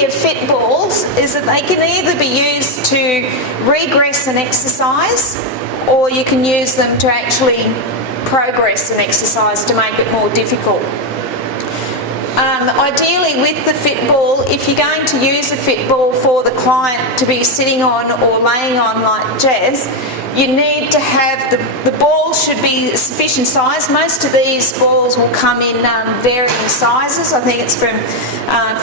beauty of Fitballs is that they can either be used to regress an exercise, or you can use them to actually progress an exercise to make it more difficult. Ideally with the Fitball, if you're going to use a Fitball for the client to be sitting on or laying on like Jazz, you need to have, the ball should be sufficient size. Most of these balls will come in varying sizes. I think it's from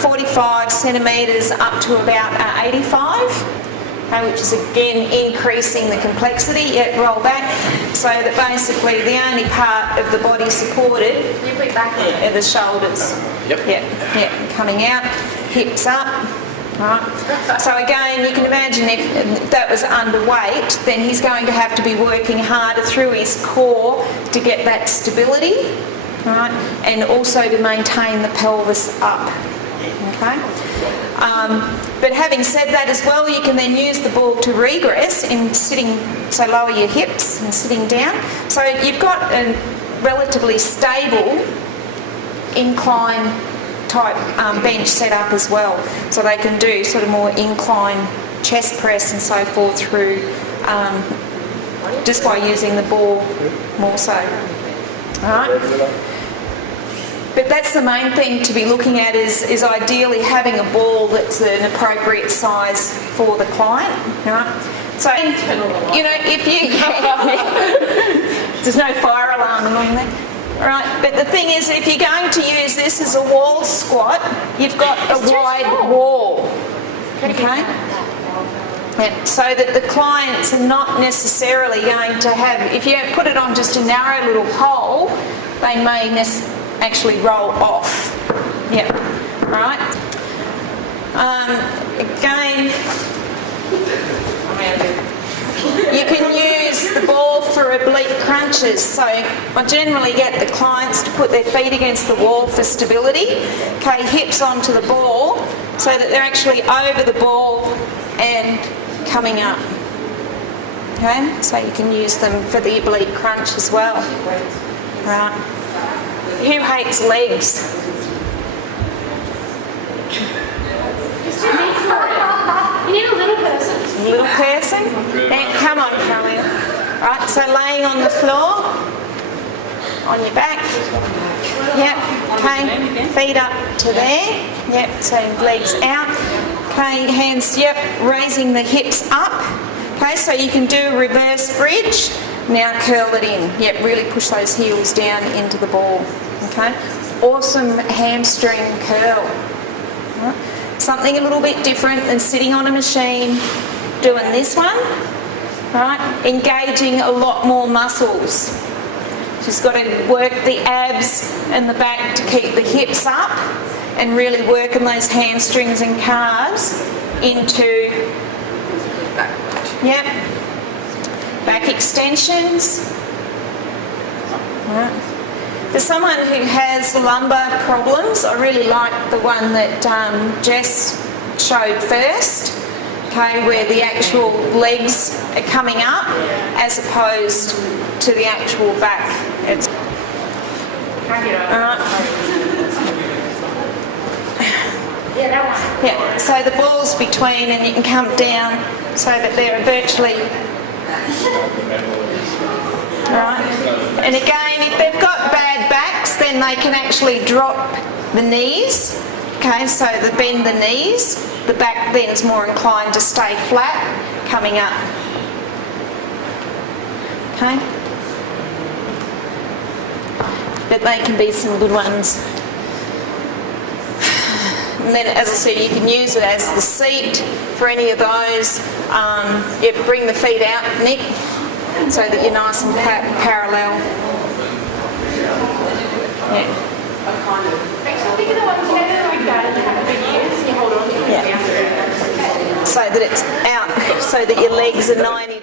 45 centimetres up to about 85. Which is again increasing the complexity. Yet roll back, so that basically the only part of the body supported are the shoulders. Yep, coming out, hips up. Right. So again, you can imagine if that was underweight, then he's going to have to be working harder through his core to get that stability, right, and also to maintain the pelvis up. Okay. But having said that as well, you can then use the ball to regress in sitting, so lower your hips and sitting down. So you've got a relatively stable incline type bench set up as well. So they can do sort of more incline chest press and so forth through just by using the ball more so. All right. But that's the main thing to be looking at is ideally having a ball that's an appropriate size for the client, right? So, you know, if you... There's no fire alarm annoying that. Right, but the thing is, if you're going to use this as a wall squat, you've got a wide wall, okay? Yeah, so that the clients are not necessarily going to have... If you put it on just a narrow little pole, they may actually roll off. Yeah, right. Again, you can use the ball for oblique crunches. So I generally get the clients to put their feet against the wall for stability. Okay, hips onto the ball so that they're actually over the ball and coming up. Okay, so you can use them for the oblique crunch as well. Right. Who hates legs? You need a little person. Little person? Now, come on, Kelly. Right, so laying on the floor, on your back. Yep, okay, feet up to there. Yep, so legs out. Okay, hands, yep, raising the hips up. Okay, so you can do a reverse bridge. Now curl it in. Yep, really push those heels down into the ball. Okay, awesome hamstring curl. Right. Something a little bit different than sitting on a machine doing this one. Right, engaging a lot more muscles. She's got to work the abs and the back to keep the hips up and really working those hamstrings and calves into back extensions. Right. For someone who has lumbar problems, I really like the one that Jess showed first, okay, where the actual legs are coming up as opposed to the actual back. It's Yeah, that one. yeah, so the ball's between and you can come down so that they're virtually... Right. And again, if they've got bad backs, then they can actually drop the knees. Okay, so they bend the knees. The back then is more inclined to stay flat, coming up. Okay. But they can be some good ones. And then, as I said, you can use it as the seat for any of those. Bring the feet out, Nick, so that you're nice and parallel. Yeah. Think of the ones you have like that and they have big ears and you hold on to it. Yeah. So that it's out, so that your legs are 90